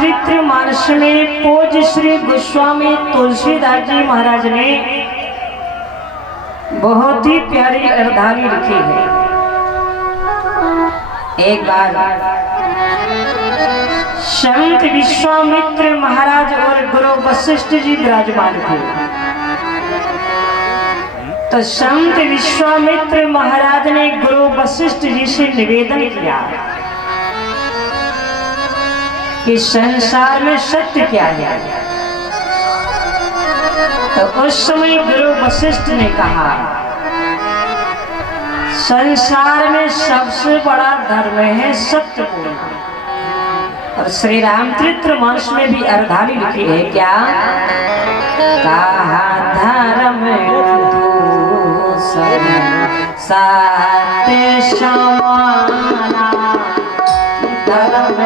रामचरितमानस में पूज्य श्री गोस्वामी तुलसीदास जी महाराज ने बहुत ही प्यारी अर्धाली लिखी है। एक बार संत विश्वामित्र महाराज और गुरु वशिष्ठ जी विराजमान थे। तो संत विश्वामित्र महाराज ने गुरु वशिष्ठ जी से निवेदन किया कि संसार में सत्य क्या है। तो उस समय गुरु वशिष्ठ ने कहा, संसार में सबसे बड़ा धर्म है सत्य बोलना। और श्री रामचरितमानस में भी अर्धाली लिखी है, क्या कहा धर्म सत्य समाना धर्म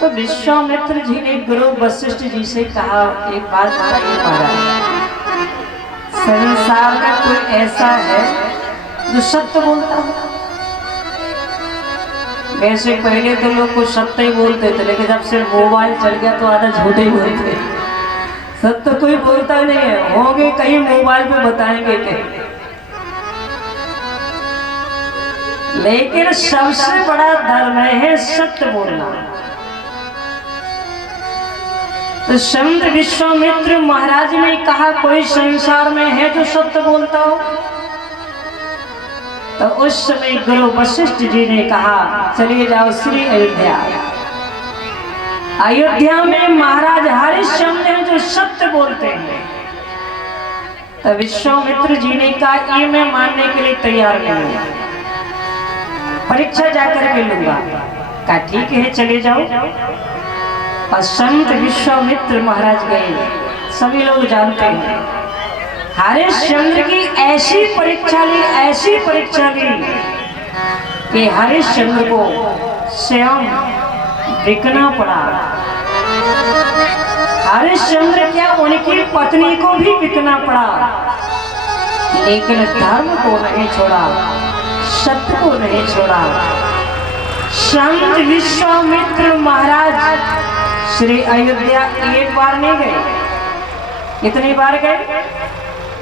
तो विश्वामित्र जी ने गुरु वशिष्ठ जी से कहा, एक बात बताइए महाराज, संसार में कोई ऐसा है जो सत्य बोलता है? वैसे पहले तो लोग कुछ सत्य ही बोलते थे, लेकिन जब से मोबाइल चल गया तो आधा झूठे ही बोलते। सत्य कोई बोलता नहीं है, होंगे कहीं मोबाइल पे बताएंगे कहीं। लेकिन सबसे बड़ा धर्म है सत्य बोलना। तो संत विश्वामित्र महाराज ने कहा, कोई संसार में है जो सत्य बोलता हो? तो उस समय गुरु वशिष्ठ जी ने कहा, चलिए जाओ श्री अयोध्या। अयोध्या में महाराज हरिश्चंद्र हैं जो सत्य बोलते हैं। तो विश्वामित्र जी ने कहा, ये मैं मानने के लिए तैयार नहीं हूं, परीक्षा जाकर के लूंगा। कहा ठीक है चले जाओ। और संत विश्वामित्र महाराज गए। सभी लोग जानते हैं हरिश्चंद्र की ऐसी परीक्षा ली कि हरिश्चंद्र को स्वयं बिकना पड़ा। हरिश्चंद्र क्या, उनकी पत्नी को भी बिकना पड़ा, लेकिन धर्म को नहीं छोड़ा, सत्य को नहीं छोड़ा। संत विश्वामित्र महाराज श्री अयोध्या एक बार नहीं गए। कितनी बार गए?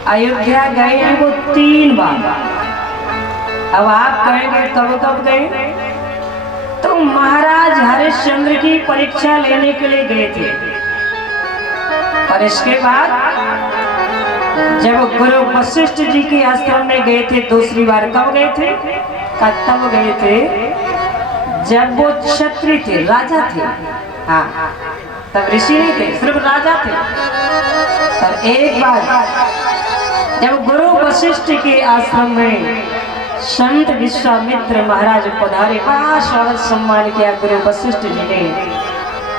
अयोध्या गए हैं वो 3 बार। अब आप कहेंगे कब गए? तो महाराज हरिश्चंद्र की परीक्षा लेने के लिए गए थे। और इसके बाद जब गुरु वशिष्ठ जी के आश्रम में गए थे दूसरी बार, कब गए थे? तब गए थे जब वो क्षत्रिय थे, राजा थे। हाँ, तब ऋषि नहीं थे, सिर्फ राजा थे। और एक बार जब गुरु वशिष्ठ के आश्रम में संत विश्वामित्र महाराज पधारे, बड़ा स्वागत सम्मान किया गुरु वशिष्ठ जी ने।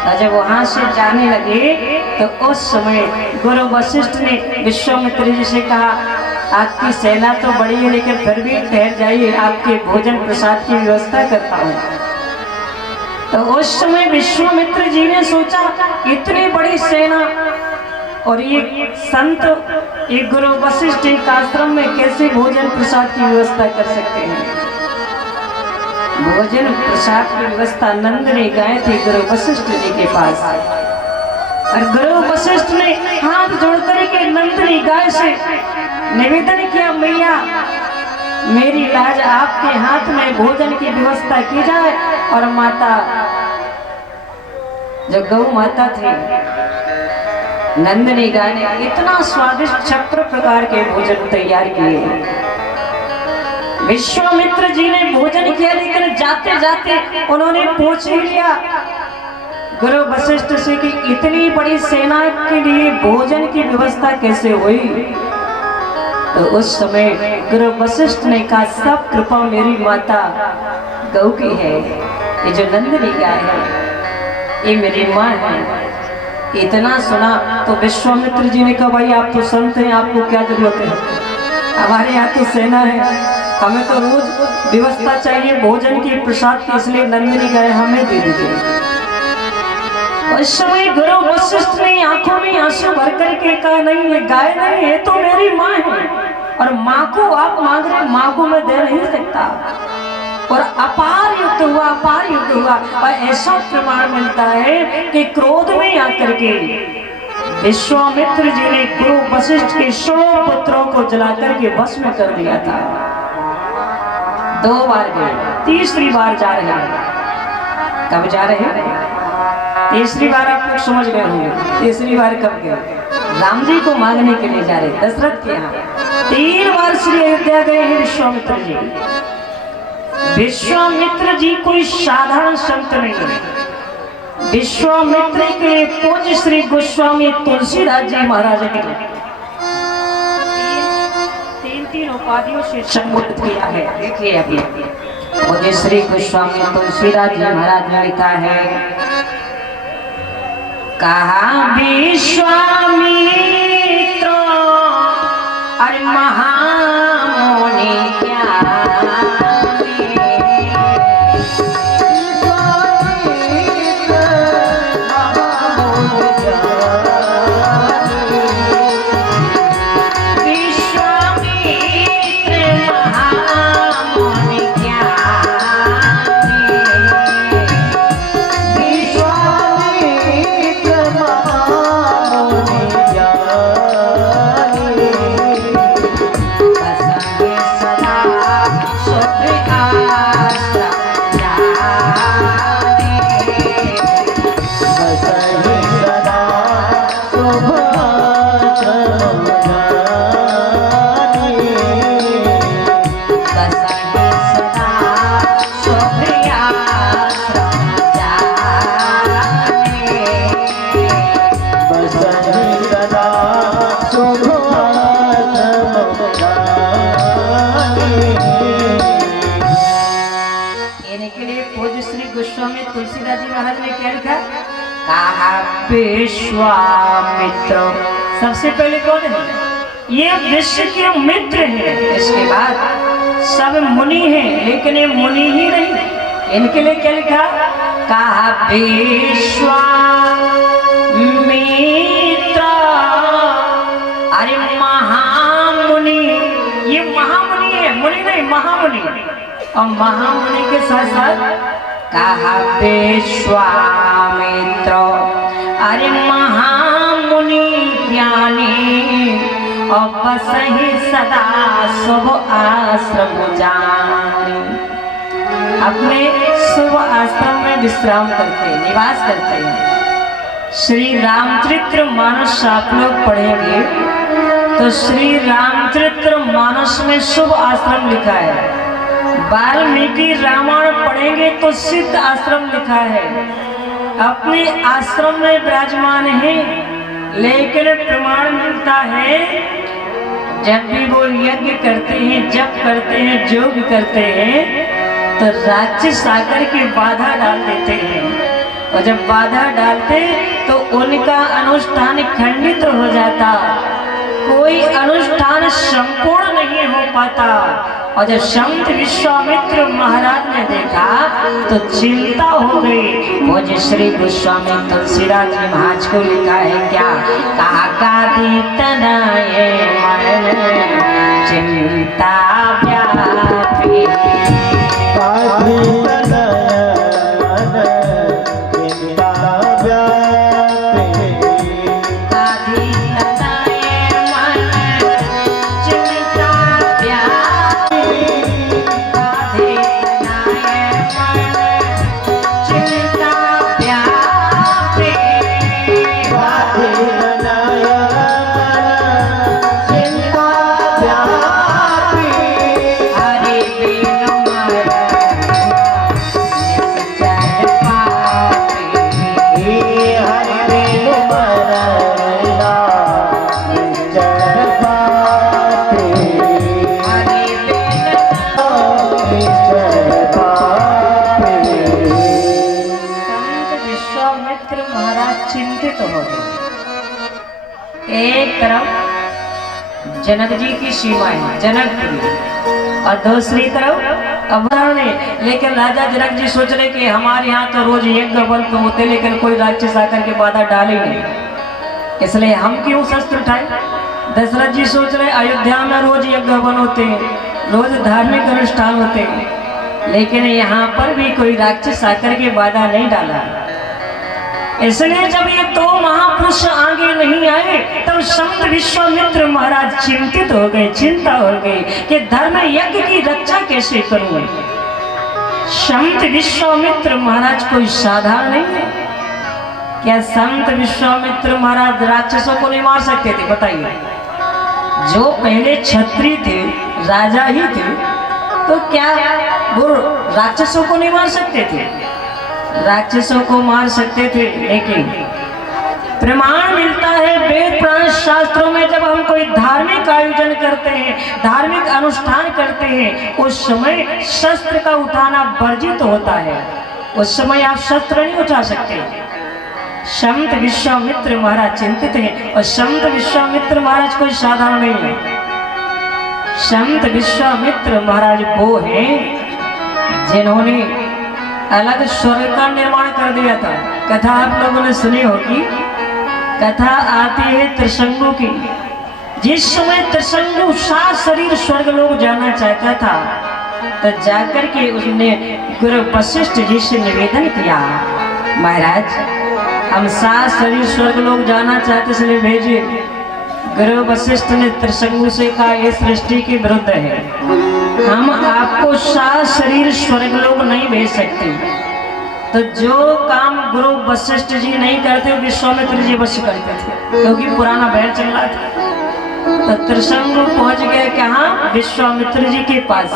और जब वहां से जाने लगे तो उस समय गुरु वशिष्ठ ने विश्वामित्र जी से कहा, आपकी सेना तो बड़ी है, लेकिन फिर भी ठहर जाइए, आपके भोजन प्रसाद की व्यवस्था करता हूँ। तो उस समय विश्वामित्र जी ने सोचा, इतनी बड़ी सेना और ये संत, एक गुरु वशिष्ठ एक आश्रम में कैसे भोजन प्रसाद की व्यवस्था कर सकते हैं? भोजन प्रसाद की व्यवस्था नंद ने गाए थे गुरु वशिष्ठ जी के पास। और गुरु वशिष्ठ ने हाथ जोड़कर के नंद ने गाय से निवेदन किया, मैया मेरी लाज आपके हाथ में भोजन की व्यवस्था की जाए। और माता जो गौ माता थी नंदिनी गाय ने इतना स्वादिष्ट 56 प्रकार के भोजन तैयार किए। विश्वामित्र जी ने भोजन किया, लेकिन जाते जाते उन्होंने पूछ ही लिया गुरु वशिष्ठ से कि इतनी बड़ी सेना के लिए भोजन की व्यवस्था कैसे हुई। तो उस समय गुरु वशिष्ठ ने कहा, सब कृपा मेरी माता गौ की है। ये जो नंदिनी गाय है ये मेरी माँ है। इतना सुना तो विश्वामित्र जी ने कहा, भाई आप तो संत हैं, आपको क्या जरूरत है, हमारे यहाँ तो सेना है, हमें तो रोज व्यवस्था चाहिए भोजन की प्रसाद की, इसलिए नंदिनी गाय हमें दे दीजिए। उस समय गुरु वशिष्ठ ने आंखों में आंसू भर करके कहा, नहीं ये गाय नहीं, ये तो मेरी माँ है, और माँ को आप मांग रहे, माँ को मैं दे नहीं सकता। और अपार युद्ध हुआ, अपार युद्ध हुआ। और ऐसा प्रमाण मिलता है कि क्रोध में आकर के विश्वामित्र जी ने गुरु वशिष्ठ के 100 पुत्रों को जलाकर के भस्म कर दिया था। 2 बार गए, तीसरी बार जा रहे हैं। कब जा रहे हैं? तीसरी बार आप लोग समझ गए होंगे। तीसरी बार कब गए? राम जी को मांगने के लिए जा रहे, दशरथ के यहाँ। 3 बार श्री अयोध्या गए हैं विश्वामित्र जी। विश्वामित्र जी कोई साधारण संत नहीं है। विश्वामित्र के पूज्य श्री गोस्वामी तुलसीदास जी महाराज ने 3 उपाधियों से संबोधित किया है। देखिए अभी पूज्य श्री गोस्वामी तुलसीदास जी महाराज ने लिखा है, कहा विश्वामित्र अरे महामुनि तुलसीदास जी महाराज ने क्या लिखा? कहा विश्वामित्र। सबसे पहले कौन है? ये विश्व के मित्र हैं। इसके बाद सब मुनि हैं, लेकिन ये मुनि ही नहीं, इनके लिए क्या लिखा? कहा विश्वामित्र अरे महामुनि। ये महामुनि है, मुनि नहीं, महामुनि। और महामुनि के साथ साथ कहा विश्वामित्र अरे महामुनि ज्ञानी और बसहि सदा शुभ आश्रम जानी। अपने शुभ आश्रम में विश्राम करते हैं, निवास करते हैं। श्री रामचरित्र मानस आप लोग पढ़ेंगे तो श्री रामचरित्र मानस में शुभ आश्रम लिखा है। वाल्मीकि रामायण पढ़ेंगे तो सिद्ध आश्रम लिखा है। अपने आश्रम में विराजमान है, लेकिन प्रमाण मिलता है जब भी वो यज्ञ करते हैं, जप करते हैं, योग करते हैं तो राक्षस आकर के बाधा डाल देते हैं। और जब बाधा डालते तो उनका अनुष्ठान खंडित हो जाता, कोई अनुष्ठान संपूर्ण नहीं हो पाता। और जब संत विश्वामित्र महाराज ने देखा तो चिंता हो गई। मुझे श्री गोस्वामी तुलसीदास जी महाराज को लिखा है क्या? कहा कादी तनाए मन चिंता व्यापी चिंतित हो गए। एक तरफ जनक जी की सीमाएं जनकपुरी और दूसरी तरफ अभरण ने, लेकिन राजा जनक जी सोच रहे कि हमारे यहाँ तो रोज यज्ञ बल तो होते, लेकिन कोई राक्षस आकर के बाधा डाले नहीं, इसलिए हम क्यों शस्त्र उठाए। दशरथ जी सोच रहे अयोध्या में रोज यज्ञ बल होते हैं, रोज धार्मिक अनुष्ठान होते हैं, लेकिन यहाँ पर भी कोई राक्षस आकर के बाधा नहीं डाला। इसलिए जब ये दो महापुरुष आगे नहीं आए तब संत विश्वामित्र महाराज चिंतित हो गए, चिंता हो गई कि धर्म यज्ञ की रक्षा कैसे करूं। संत विश्वामित्र महाराज कोई साधारण नहीं है। क्या संत विश्वामित्र महाराज राक्षसों को नहीं मार सकते थे? बताइए, जो पहले क्षत्रिय थे, राजा ही थे, तो क्या वो राक्षसों को नहीं मार सकते थे? राक्षसों को मार सकते थे, लेकिन प्रमाण मिलता है वेद पुराण शास्त्रों में जब हम कोई धार्मिक आयोजन करते हैं, धार्मिक अनुष्ठान करते हैं, उस समय शस्त्र का उठाना वर्जित होता है। उस समय आप शस्त्र नहीं उठा सकते। संत विश्वामित्र महाराज चिंतित हैं, और संत विश्वामित्र महाराज कोई साधारण नहीं है। संत विश्वामित्र महाराज वो हैं जिन्होंने अलग स्वर्ग का निर्माण कर दिया था। कथा आप लोगों ने सुनी होगी, कथा आती है त्रिशंकु की। जिस समय त्रिशंकु सात शरीर स्वर्ग लोग जाना चाहता था, तो जाकर के उसने गुरु वशिष्ठ जी से निवेदन किया, महाराज हम सात शरीर स्वर्ग लोग जाना चाहते, इसलिए भेजिए। गुरु वशिष्ठ ने त्रिशंकु से कहा, ये सृष्टि के विरुद्ध है, हम आपको सात शरीर स्वर्ग लोग नहीं भेज सकते। तो जो काम गुरु वशिष्ठ जी नहीं करते विश्वामित्र जी अवश्य करते थे, क्योंकि पुराना बैर चल रहा था। तो त्रिशंकु पहुंच गए कहाँ? विश्वामित्र जी के पास,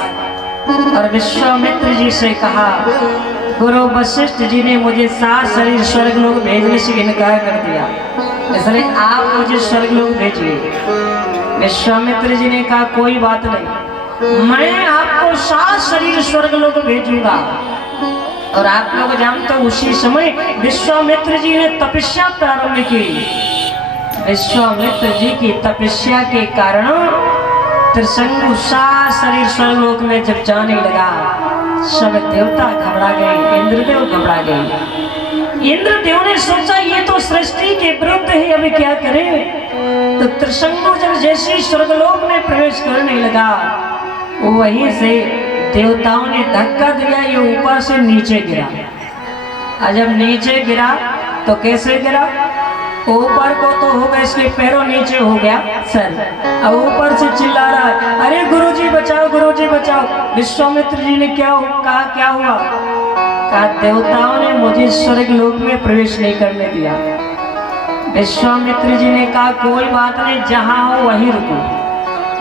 और विश्वामित्र जी से कहा, गुरु वशिष्ठ जी ने मुझे सात शरीर स्वर्ग लोग भेजने से इनकार कर दिया, इसलिए आप मुझे स्वर्ग लोग भेजिए। विश्वामित्र जी ने कहा, कोई बात नहीं, मैं आपको सात शरीर स्वर्ग लोग भेजूंगा। और आप लोग जानते हो उसी समय विश्वामित्र जी ने तपस्या प्रारंभ की। विश्वामित्र जी की तपस्या के कारण त्रिशंकु सात शरीर स्वर्गलोक में जब जाने लगा, सब देवता घबरा गए, इंद्रदेव घबरा गए। इंद्रदेव ने सोचा ये तो सृष्टि के विरुद्ध है, अभी क्या करें। तो त्रिशंकु जब जैसे स्वर्गलोक में प्रवेश करने लगा, वहीं से देवताओं ने धक्का दिया, ये ऊपर से नीचे गिरा। और जब नीचे गिरा तो कैसे गिरा? ऊपर को तो हो गया, इसके पैरों नीचे हो गया सर, अब ऊपर से चिल्ला रहा है, अरे गुरुजी बचाओ, गुरुजी बचाओ। विश्वामित्र जी ने कहा क्या हुआ? कहा देवताओं ने मुझे स्वर्ग लोक में प्रवेश नहीं करने दिया। विश्वामित्र जी ने कहा कोई बात नहीं, जहां हो वहीं रुको,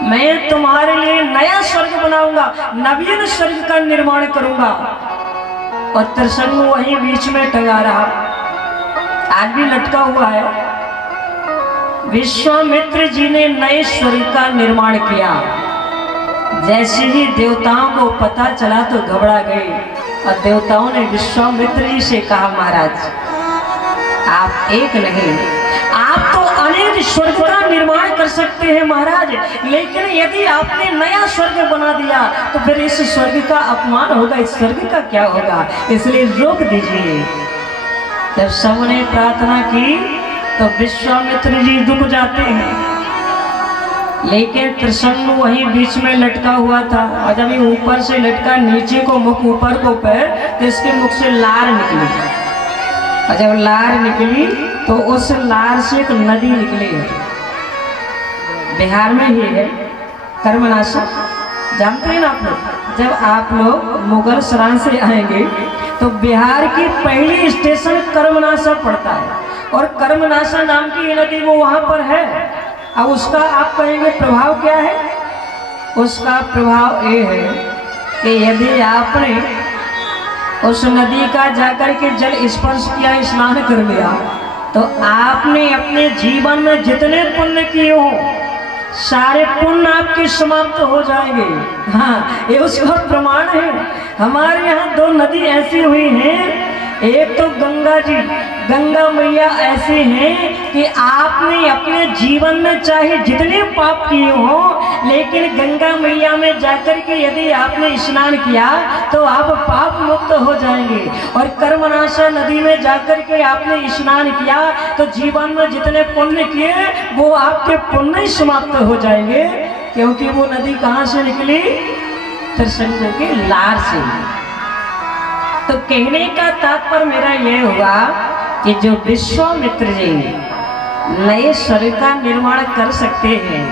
मैं तुम्हारे लिए नया स्वर्ग बनाऊंगा, नवीन स्वर्ग का निर्माण करूंगा। और त्रिशंकु वहीं बीच में टंगा रहा, आज भी लटका हुआ है। विश्वामित्र जी ने नए स्वर्ग का निर्माण किया। जैसे ही देवताओं को पता चला तो घबरा गए, और देवताओं ने विश्वामित्र जी से कहा, महाराज आप एक नहीं, आप तो अनेक स्वर्ग का निर्माण कर सकते हैं महाराज, लेकिन यदि आपने नया स्वर्ग बना दिया तो फिर इस स्वर्ग का अपमान होगा, इस स्वर्ग का क्या होगा, इसलिए रोक दीजिए। जब सबने प्रार्थना की तो विश्वामित्र जी रुक जाते हैं, लेकिन त्रिशंकु वहीं बीच में लटका हुआ था। और जब ये ऊपर से लटका, नीचे को मुख ऊपर को पैर, तो इसके मुख से लार निकली। और जब लार निकली तो उस लार से एक नदी निकली है, बिहार में ही है, कर्मनाशा, जानते हैं ना आप लोग। जब आप लोग मुगल सराय से आएंगे तो बिहार की पहली स्टेशन कर्मनाशा पड़ता है, और कर्मनाशा नाम की नदी वो वहाँ पर है। अब उसका आप कहेंगे प्रभाव क्या है? उसका प्रभाव ये है कि यदि आपने उस नदी का जाकर के जल स्पर्श किया, स्नान कर लिया, तो आपने अपने जीवन में जितने पुण्य किए हो सारे पुण्य आपके समाप्त हो जाएंगे। हाँ, ये उसका प्रमाण है। हमारे यहाँ दो नदी ऐसी हुई हैं, एक तो गंगा जी, गंगा मैया ऐसे हैं कि आपने अपने जीवन में चाहे जितने पाप किए हो, लेकिन गंगा मैया में जाकर के यदि आपने स्नान किया तो आप पाप मुक्त हो जाएंगे। और कर्मनाशा नदी में जाकर के आपने स्नान किया तो जीवन में जितने पुण्य किए वो आपके पुण्य समाप्त हो जाएंगे, क्योंकि वो नदी कहाँ से निकली? त्रिशंकु के लार से। तो कहने का तात्पर्य मेरा ये हुआ कि जो विश्वामित्र जी नए स्वर्ग का निर्माण कर सकते हैं,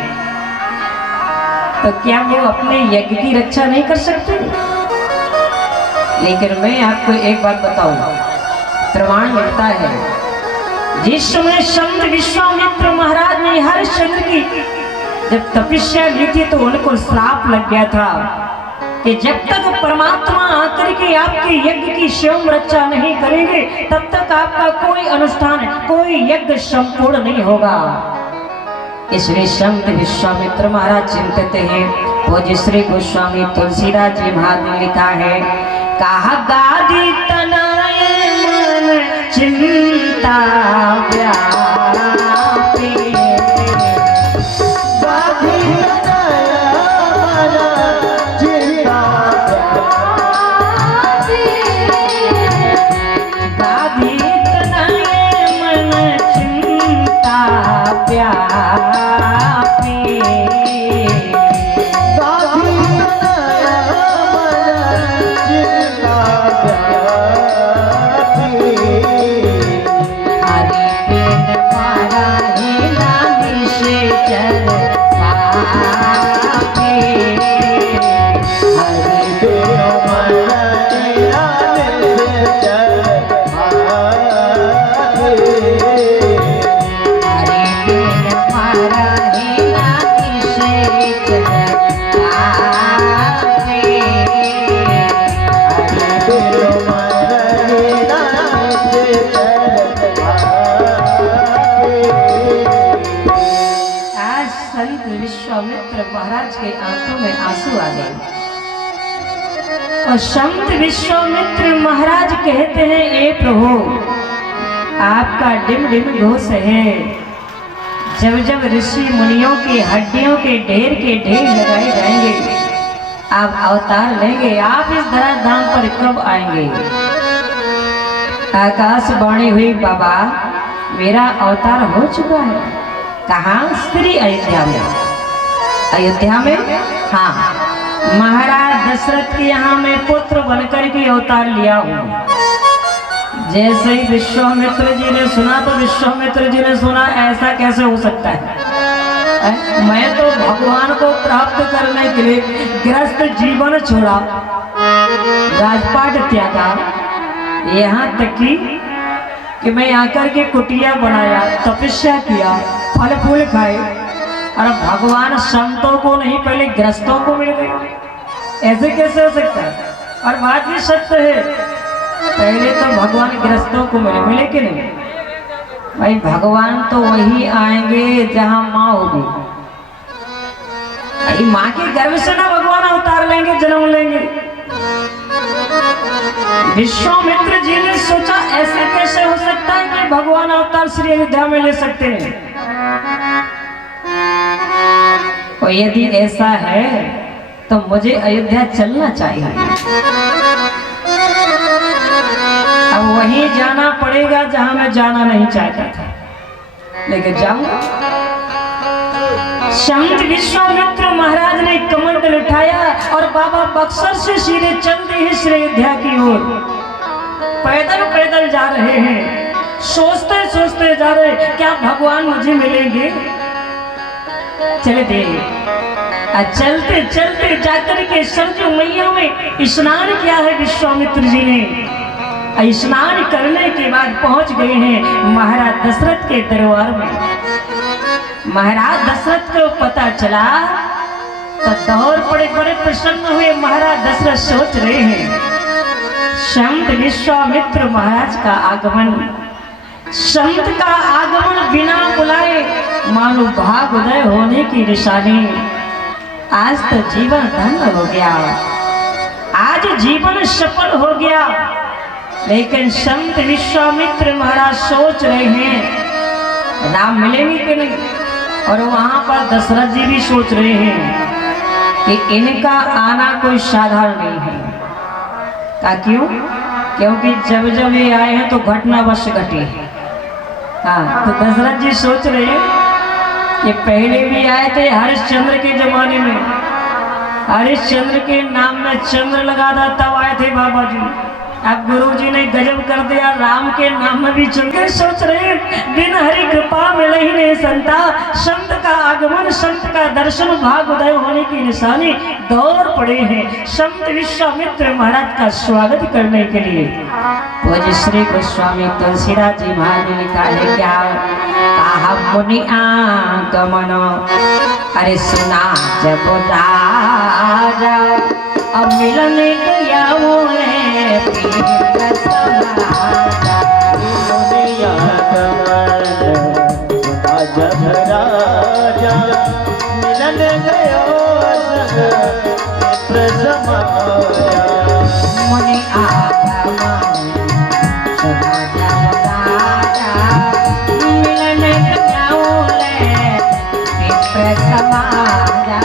तो क्या वो अपने यज्ञ की रक्षा नहीं कर सकते? लेकिन मैं आपको एक बात बताऊं, प्रमाण मिलता है जिस समय संत विश्वामित्र महाराज ने हरिश्चंद्र की जब तपस्या ली थी तो उनको श्राप लग गया था कि जब तक परमात्मा आकर के आपके यज्ञ की स्वयं रक्षा नहीं करेंगे तब तक आपका कोई अनुष्ठान, कोई यज्ञ संपूर्ण नहीं होगा। इसलिए संत विश्वामित्र महाराज चिंतित हैं। पूज्य श्री गोस्वामी तुलसीदास जी महाराज ने लिखा है, कहा गादी तनाए मन चिंता महाराज के आंखों में आंसू आ गए। और संत विश्वामित्र महाराज कहते हैं, ए प्रभु आपका डिम डिम घोष है। जब जब ऋषि मुनियों की हड्डियों के ढेर लगाए जाएंगे, आप अवतार लेंगे, आप इस धराधाम पर कब आएंगे? आकाशवाणी हुई, बाबा मेरा अवतार हो चुका है। कहाँ? श्री अयोध्या में। अयोध्या में? हाँ, महाराज दशरथ के यहाँ मैं पुत्र बनकर के अवतार लिया हूँ। जैसे ही विश्वामित्र जी ने सुना तो विश्वामित्र जी ने सुना, ऐसा कैसे हो सकता है? मैं तो भगवान को प्राप्त करने के लिए गृहस्थ जीवन छोड़ा, राजपाट त्यागा, यहाँ तक कि मैं आकर के कुटिया बनाया, तपस्या किया, फल फूल खाए, और भगवान संतों को नहीं पहले गृहस्थों को मिल गए। ऐसे कैसे हो सकता है? और बात भी सत्य है, पहले तो भगवान गृहस्थों को मिले कि नहीं? भाई भगवान तो वही आएंगे जहां माँ होगी। भाई माँ के गर्भ से ना भगवान अवतार लेंगे, जन्म लेंगे। विश्वामित्र जी ने सोचा ऐसा कैसे हो सकता है कि भगवान अवतार श्री अयोध्या में ले सकते हैं? और यदि ऐसा है तो मुझे अयोध्या चलना चाहिए। अब वहीं जाना पड़ेगा जहां मैं जाना नहीं चाहता था, लेकिन जाऊंगा। संत विश्वामित्र महाराज ने कमंडल उठाया और बाबा बक्सर से सीधे चल दिए हैं श्री अयोध्या की ओर। पैदल पैदल जा रहे हैं, सोचते सोचते जा रहे, क्या भगवान मुझे मिलेंगे? चले थे, चलते चलते जाकर के सरजू मैया में स्नान किया है विश्वामित्र जी ने। स्नान करने के बाद पहुंच गए हैं महाराज दशरथ के दरबार में। महाराज दशरथ को पता चला तो दौड़ पड़े, बड़े प्रसन्न हुए। महाराज दशरथ सोच रहे हैं संत विश्वामित्र महाराज का आगमन, संत का आगमन बिना बुलाए मानो भाग उदय होने की निशानी। आज तो जीवन धन्य हो गया, आज जीवन सफल हो गया। लेकिन संत विश्वामित्र महाराज सोच रहे हैं राम मिलेंगे कि नहीं, और वहां पर दशरथ जी भी सोच रहे हैं कि इनका आना कोई साधारण नहीं है। क्यों? क्योंकि जब जब ये आए हैं तो घटनावश घटी है। हाँ, तो दशरथ जी सोच रहे हैं कि पहले भी आए थे हरिश्चंद्र के जमाने में, हरिश्चंद्र के नाम में चंद्र लगा था तब आए थे बाबा जी। अब गुरु जी ने गजब कर दिया, राम के नाम में भी चंद्र। सोच रहे बिन हरि कृपा मिले ही नहीं संता, संत का आगमन संत का दर्शन भाग उदय होने की निशानी दौड़ पड़े हैं संत विश्वामित्र महाराज का स्वागत करने के लिए। पूज्य श्री गोस्वामी तुलसीदास जी महाराज ने लिखा है क्या, कहा मुनि आगमन अरे सुना जब राजा, अब मिलन गया बोले जब राजा मिलन गयो मुनि आगमन सुना जब राजा, मिलन गया बोले विप्र समाजा।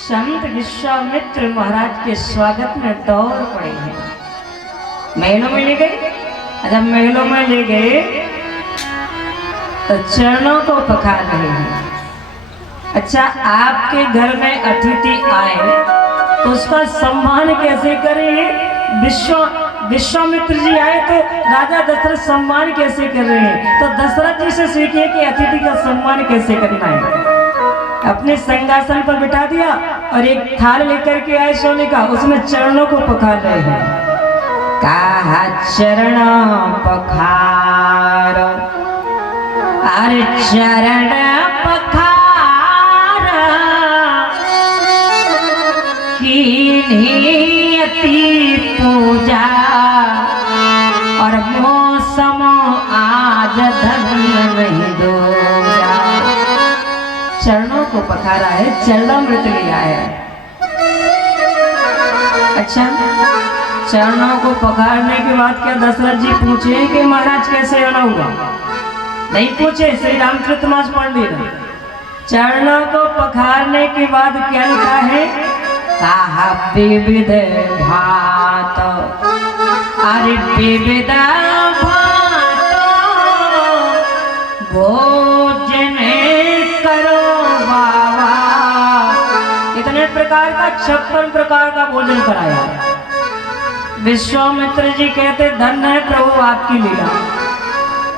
संत विश्वामित्र महाराज के स्वागत में दौड़ पड़े हैं। महलों में ले गए, जब महलों में ले गए तो चरणों को पखार रहे हैं। अच्छा, आपके घर में अतिथि आए तो उसका सम्मान कैसे करें? विश्वामित्र जी आए तो राजा दशरथ सम्मान कैसे कर रहे हैं? तो दशरथ जी से सीखिए कि अतिथि का सम्मान कैसे करना है। अपने सिंहासन पर बिठा दिया और एक थाल लेकर के आए सोने का, उसमें चरणों को पखार रहे हैं। कहा चरण पखार, अरे चरण पखार की अति पूजा, और मौसम आज धन्य नहीं दूजा। चरणों को पखारा है, चरणामृत लिया है। अच्छा, चरणों को पखारने के बाद क्या दशरथ जी पूछे कि महाराज कैसे आना हुआ? नहीं पूछे, श्री रामचरितमानस पढ़ लेना। चरणों को पखारने के बाद क्या लिखा है? कहा विविध भात, अरे विविध भात भोजन करो बाबा। इतने प्रकार का 56 प्रकार का भोजन कराया। विश्वामित्र जी कहते धन्य है प्रभु आपकी लीला,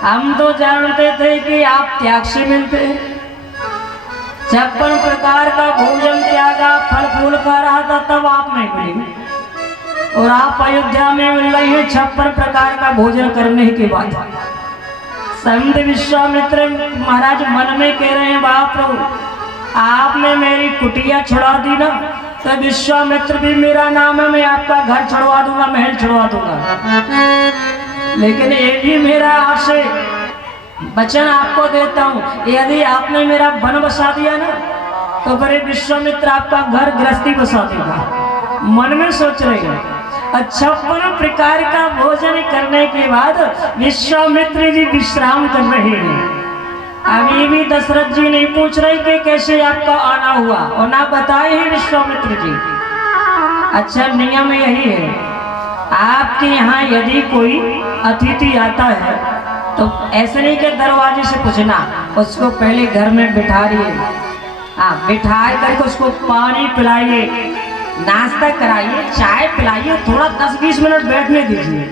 हम तो जानते थे कि आप त्याग से मिलते। 56 प्रकार का भोजन त्यागा, फल फूल खा रहा था तब आप नहीं मिले, और आप अयोध्या में मिल रहे हैं 56 प्रकार का भोजन करने के बाद। संत विश्वामित्र महाराज मन में कह रहे हैं बाप प्रभु आपने मेरी कुटिया छुड़ा दी ना, तो विश्वामित्र भी मेरा नाम है, मैं आपका घर छुड़वा दूंगा, महल छुड़वा दूंगा। लेकिन एक ही मेरा आपसे वचन आपको देता हूँ, यदि आपने मेरा वन बसा दिया ना तो बड़े विश्वामित्र आपका घर गृहस्थी बसा देगा। मन में सोच रहे हैं। 56 प्रकार का भोजन करने के बाद विश्वामित्र जी विश्राम कर रहे हैं। अभी भी दशरथ जी नहीं पूछ रहे कि कैसे आपका आना हुआ, और ना बताए हैं विश्वामित्र जी। अच्छा, नियम यही है, आपके यहाँ यदि कोई अतिथि आता है तो ऐसे नहीं कि दरवाजे से पूछना, उसको पहले घर में बिठाइए। हाँ, बिठा करके उसको पानी पिलाइए, नाश्ता कराइए, चाय पिलाइए, थोड़ा 10-20 मिनट बैठने दीजिए।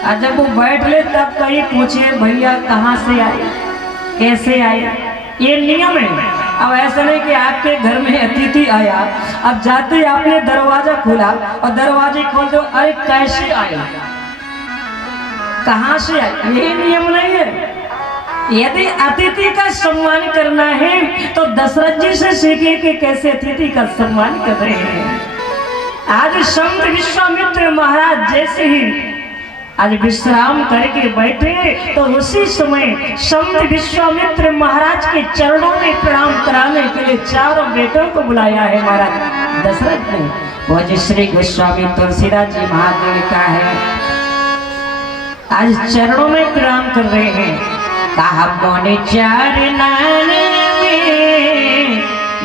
और जब वो बैठ ले तब कहीं पूछिए भैया कहाँ से आए, कैसे आए, ये नियम है। अब ऐसा नहीं कि आपके घर में अतिथि आया, अब जाते ही आपने दरवाजा खोला और दरवाजे खोल दो, अरे कैसे आए, कहाँ से आए, ये नियम नहीं है। यदि अतिथि का सम्मान करना है तो दशरथ जी से सीखिए कि कैसे अतिथि का सम्मान कर रहे हैं। आज संत विश्वामित्र महाराज जैसे ही आज विश्राम करके बैठे तो उसी समय संत विश्वामित्र महाराज के चरणों में प्रणाम कराने के लिए चारों बेटों को बुलाया है महाराज दशरथ ने। वो जी श्री गोस्वामी तुलसीदास जी महादेव का है, आज चरणों में प्रणाम कर रहे हैं। कहा मोने चरणन में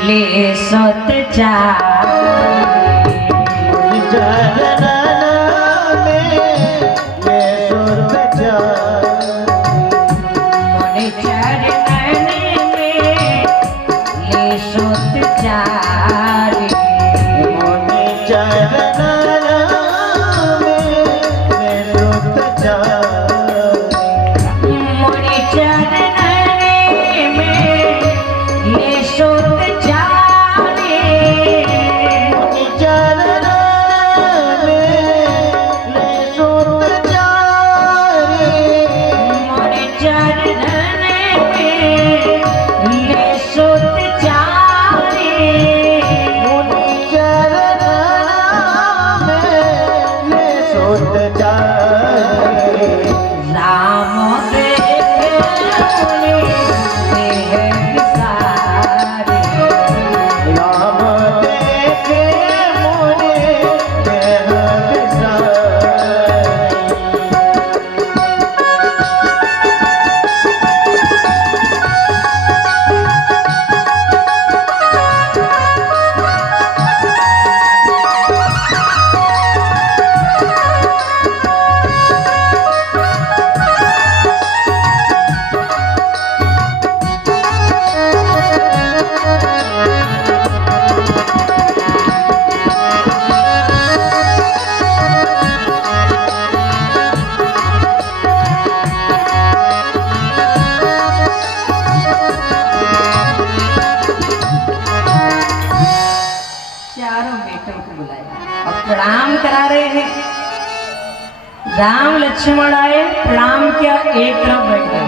ले सत प्रणाम करा रहे हैं। राम लक्ष्मण आए, प्रणाम किया, एक तरफ बैठ गए।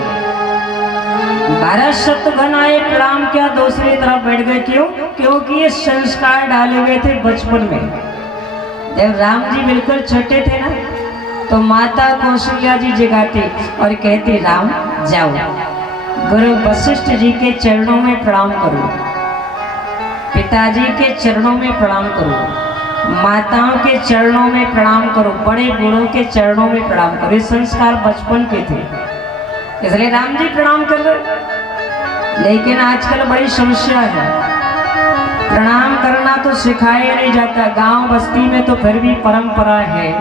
भरत शत्रुघ्न आए, प्रणाम किया, दूसरी तरफ बैठ गए। क्यों? क्योंकि ये संस्कार डाले गए थे बचपन में। जब राम जी बिल्कुल छोटे थे ना तो माता कौशल्या जी जगाती और कहती राम जाओ गुरु वशिष्ठ जी के चरणों में प्रणाम करो, पिताजी के चरणों में प्रणाम करो, माताओं के चरणों में प्रणाम करो, बड़े बूढ़ों के चरणों में प्रणाम करो। ये संस्कार बचपन के थे, इसलिए राम जी प्रणाम कर रहे। लेकिन आजकल बड़ी समस्या है, प्रणाम करना तो सिखाया नहीं जाता। गांव बस्ती में तो फिर भी परंपरा है,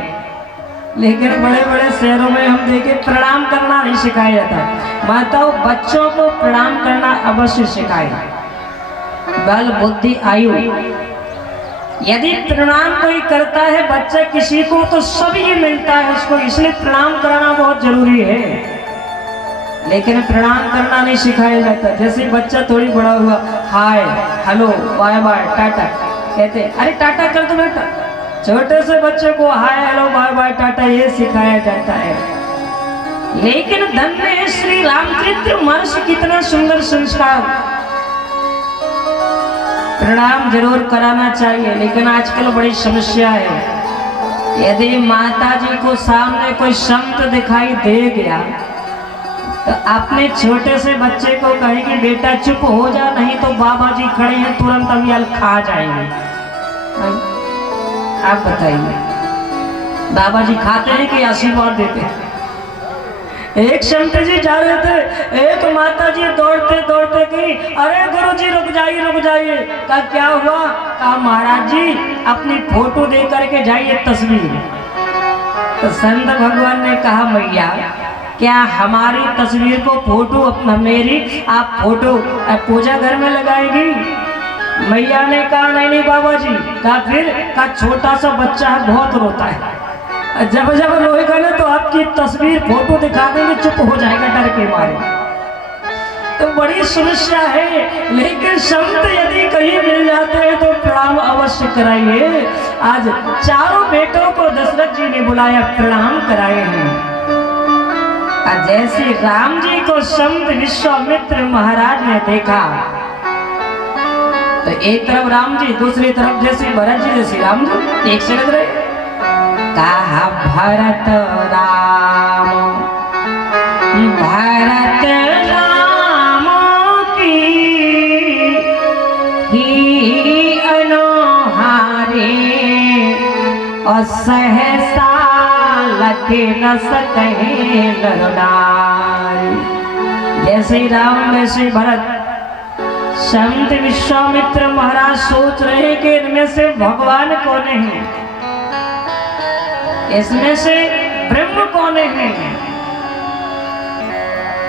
लेकिन बड़े बड़े शहरों में हम देखें प्रणाम करना नहीं सिखाया जाता। माताओं बच्चों को प्रणाम करना अवश्य सिखाए। बल बुद्धि आयु, यदि प्रणाम कोई करता है बच्चा किसी को तो सब ये मिलता है उसको, इसलिए प्रणाम कराना बहुत जरूरी है। लेकिन प्रणाम करना नहीं सिखाया जाता। जैसे बच्चा थोड़ी बड़ा हुआ, हाय हेलो बाय बाय टाटा कहते, अरे टाटा कर दो बेटा। छोटे से बच्चे को हाय हेलो बाय बाय टाटा ये सिखाया जाता है। लेकिन धन्य है श्री रामचरित्र मानस, कितना सुंदर संस्कार। प्रणाम जरूर कराना चाहिए, लेकिन आजकल बड़ी समस्या है। यदि माता जी को सामने कोई संत दिखाई दे गया तो अपने छोटे से बच्चे को कहेगी बेटा चुप हो जा, नहीं तो बाबा जी खड़े हैं तुरंत अमियाल खा जाएंगे। आप बताइए, बाबा जी खाते हैं कि आशीर्वाद देते हैं? एक संत जी जा रहे थे, एक माता जी दौड़ते दौड़ते गई, अरे गुरु जी रुक जाइए। कहा क्या हुआ? कहा महाराज जी अपनी फोटो दे करके जाइए तस्वीर। तो संत भगवान ने कहा मैया क्या हमारी तस्वीर को फोटो अपना मेरी आप फोटो पूजा घर में लगाएगी? मैया ने कहा नहीं बाबा जी। कहा फिर? कहा छोटा सा बच्चा है बहुत रोता है, जब जब रोएगा ना तो आपकी तस्वीर फोटो दिखा देंगे, चुप हो जाएगा डर के मारे। तो बड़ी समस्या है। लेकिन संत यदि कहीं मिल जाते हैं तो प्रणाम अवश्य कराइए। आज चारों बेटों को दशरथ जी ने बुलाया, प्रणाम कराए हैं। और जैसे राम जी को संत विश्वामित्र महाराज ने देखा तो एक तरफ राम जी, दूसरी तरफ जैसे भरत जी, जैसे राम जी एक से लग रहे। कहा भरत राम, भरत राम की ही अनोहारे और सहसा लखे न सके नरनारी। जैसे राम वैसे भरत। संत विश्वामित्र महाराज सोच रहे कि इनमें से भगवान कौन है, इसमें से ब्रह्म कौन है।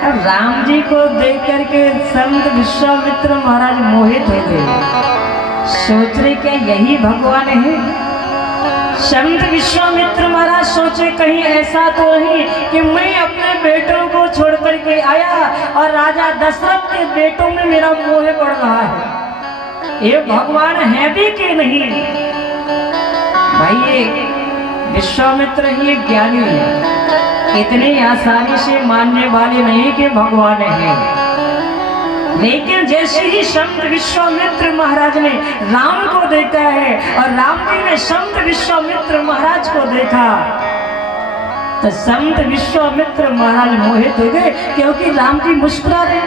अब राम जी को देख करके संत विश्वामित्र महाराज मोहित हो गए, सोच रहे क्या यही भगवान है। संत विश्वामित्र महाराज सोचे कहीं ऐसा तो नहीं कि मैं अपने बेटों को छोड़ करके आया और राजा दशरथ के बेटों में मेरा मोह पड़ रहा है, ये भगवान है भी कि नहीं। भाई ये विश्वामित्र ही ज्ञानी है, इतनी आसानी से मानने वाले नहीं कि भगवान है। लेकिन जैसे ही संत विश्वामित्र महाराज ने राम को देखा है और राम जी ने संत विश्वामित्र महाराज को देखा तो संत विश्वामित्र महाराज मोहित हो गए, क्योंकि राम जी मुस्कुरा रहे।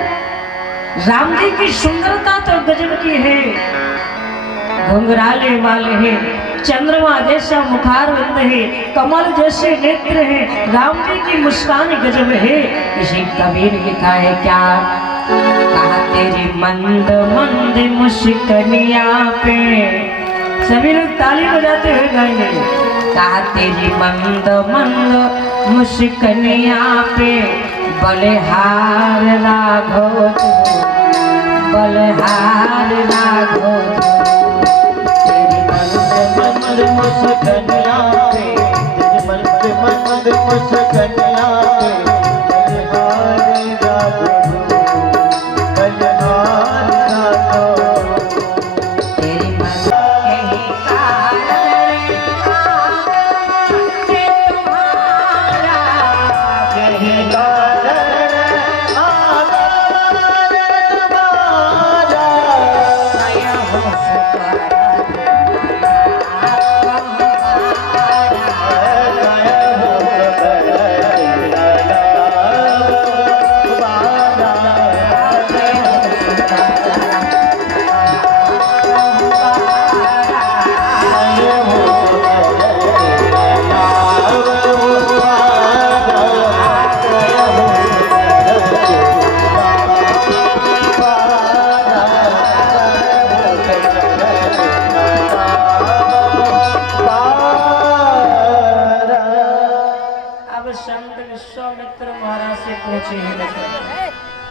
राम जी की सुंदरता तो गजब की है, घुंघराले वाले हैं, चंद्रमा जैसा मुखारविंद है, कमल जैसे नेत्र है, राम जी की मुस्कान गजब है। इसी कबीर लिखा है क्या, कहा तेरी मंद मंद मुस्कनिया पे, सभी लोग ताली बजाते हुए गाएंगे। कहा तेरी मंद मंद मुस्कनिया पे बलिहार राघव तू, बलिहार राघव तेरी मंद मंद मुस्कनिया पे, तेरी मंद मंद मुस्कनिया